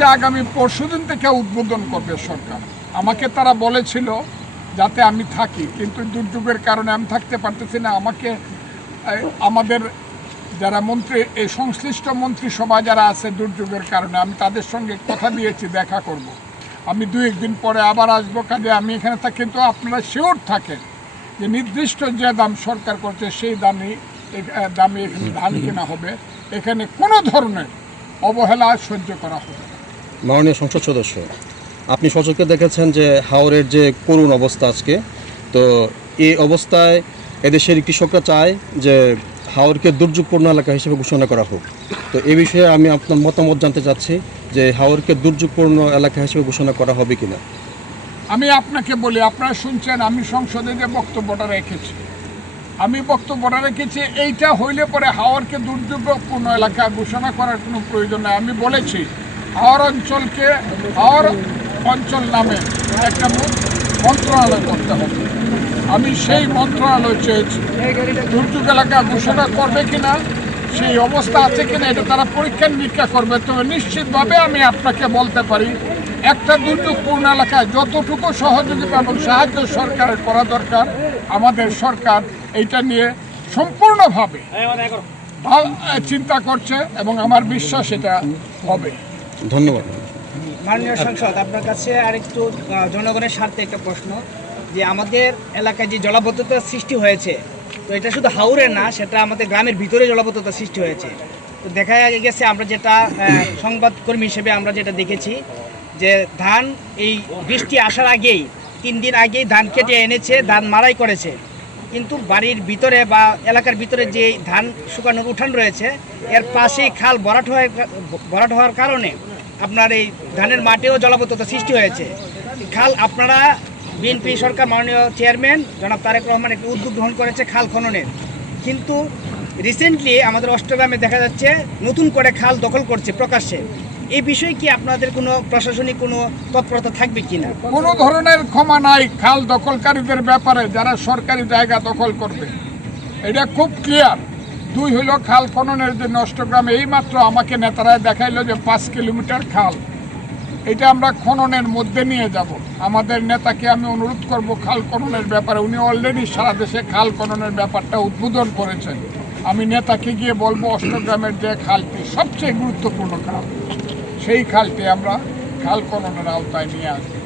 এটা আগামী পরশুদিন থেকে উদ্বোধন করবে সরকার। আমাকে তারা বলেছিল যাতে আমি থাকি, কিন্তু দুর্যোগের কারণে আমি থাকতে পারতেছি না। আমাদের যারা মন্ত্রী, এই সংশ্লিষ্ট মন্ত্রিসভা যারা আছে দুর্যোগের কারণে, আমি তাদের সঙ্গে কথা দিয়েছি দেখা করব। আমি 2-1 দিন পরে আবার আসবো, কাজে আমি এখানে থাকি। কিন্তু আপনারা শিওর থাকেন যে নির্দিষ্ট যে দাম সরকার করছে সেই দামে এখানে ধান কেনা হবে। এখানে কোনো ধরনের অবহেলা সহ্য করা হবে না। মাননীয় সংসদ সদস্য, আপনি সচক্ষে দেখেছেন যে হাওরের যে করুণ অবস্থা আজকে, তো এই অবস্থায় এদেশের কৃষকরা চায় যে হাওরকে দুর্যোগপূর্ণ এলাকা হিসেবে ঘোষণা করা হোক। তো এই বিষয়ে আমি আপনার মতামত জানতে চাচ্ছি যে হাওরকে দুর্যোগপূর্ণ এলাকা হিসেবে ঘোষণা করা হবে কিনা। আমি আপনাকে বলি, আপনারা শুনছেন আমি সংসদে যে বক্তব্যটা রেখেছি, এইটা হইলে পরে হাওরকে দুর্যোগপূর্ণ এলাকা ঘোষণা করার কোনো প্রয়োজন নেই। আমি বলেছি হাওর অঞ্চল নামে একটা মন্ত্রণালয় করতে হবে। আমি সেই মন্ত্রণালয় চেয়েছি। দুর্যোগ এলাকা ঘোষণা করবে কিনা, সেই অবস্থা আছে কিনা, এটা তারা পরীক্ষা নিরীক্ষা করবে। তবে নিশ্চিতভাবে আমি আপনাকে বলতে পারি, একটা দুর্যোগপূর্ণ এলাকায় যতটুকু সহযোগিতা এবং সাহায্য সরকারের করা দরকার, আমাদের সরকার এইটা নিয়ে সম্পূর্ণভাবে চিন্তা করছে এবং আমার বিশ্বাস এটা হবে। ধন্যবাদ। মাননীয় সংসদ, আপনার কাছে আরেকটু জনগণের স্বার্থে একটা প্রশ্ন, যে আমাদের এলাকায় যে জলাবদ্ধতার সৃষ্টি হয়েছে, তো এটা শুধু হাওরের না, সেটা আমাদের গ্রামের ভিতরে জলাবদ্ধতার সৃষ্টি হয়েছে। তো দেখা গেছে আমরা যেটা সংবাদকর্মী হিসেবে আমরা যেটা দেখেছি যে ধান এই বৃষ্টি আসার আগেই 3 দিন আগেই ধান কেটে এনেছে, ধান মাড়াই করেছে, কিন্তু বাড়ির ভিতরে বা এলাকার ভিতরে যে ধান শুকানোর উঠান রয়েছে এর পাশেই খাল ভরাট হওয়ার কারণে আপনার এই ধানের মাঠেও জলাবদ্ধতা সৃষ্টি হয়েছে। খাল আপনারা বিএনপি সরকার মাননীয় চেয়ারম্যান জনাব তারেক রহমান একটি উদ্যোগ গ্রহণ করেছে খাল খননের, কিন্তু রিসেন্টলি আমাদের অষ্টগ্রামে দেখা যাচ্ছে নতুন করে খাল দখল করছে প্রকাশ্যে। এই বিষয়ে কি আপনাদের কোনো প্রশাসনিক কোনো তৎপরতা থাকবে কিনা? কোনো ধরনের ক্ষমা নাই খাল দখলকারীদের ব্যাপারে, যারা সরকারি জায়গা দখল করবে। এটা খুব ক্লিয়ার। 2 হলো খাল খননের জন্য অষ্টগ্রামে এইমাত্র আমাকে নেতারা দেখাইলো যে 5 কিলোমিটার খাল, এটা আমরা খননের মধ্যে নিয়ে যাব। আমাদের নেতাকে আমি অনুরোধ করব খাল খননের ব্যাপারে, উনি অলরেডি সারা দেশে খাল খননের ব্যাপারটা উদ্বোধন করেছেন। আমি নেতাকে গিয়ে বলবো অষ্টগ্রামের যে খালটি সবচেয়ে গুরুত্বপূর্ণ খাল, সেই খালটি আমরা খাল খননের আওতায় নিয়ে আসবো।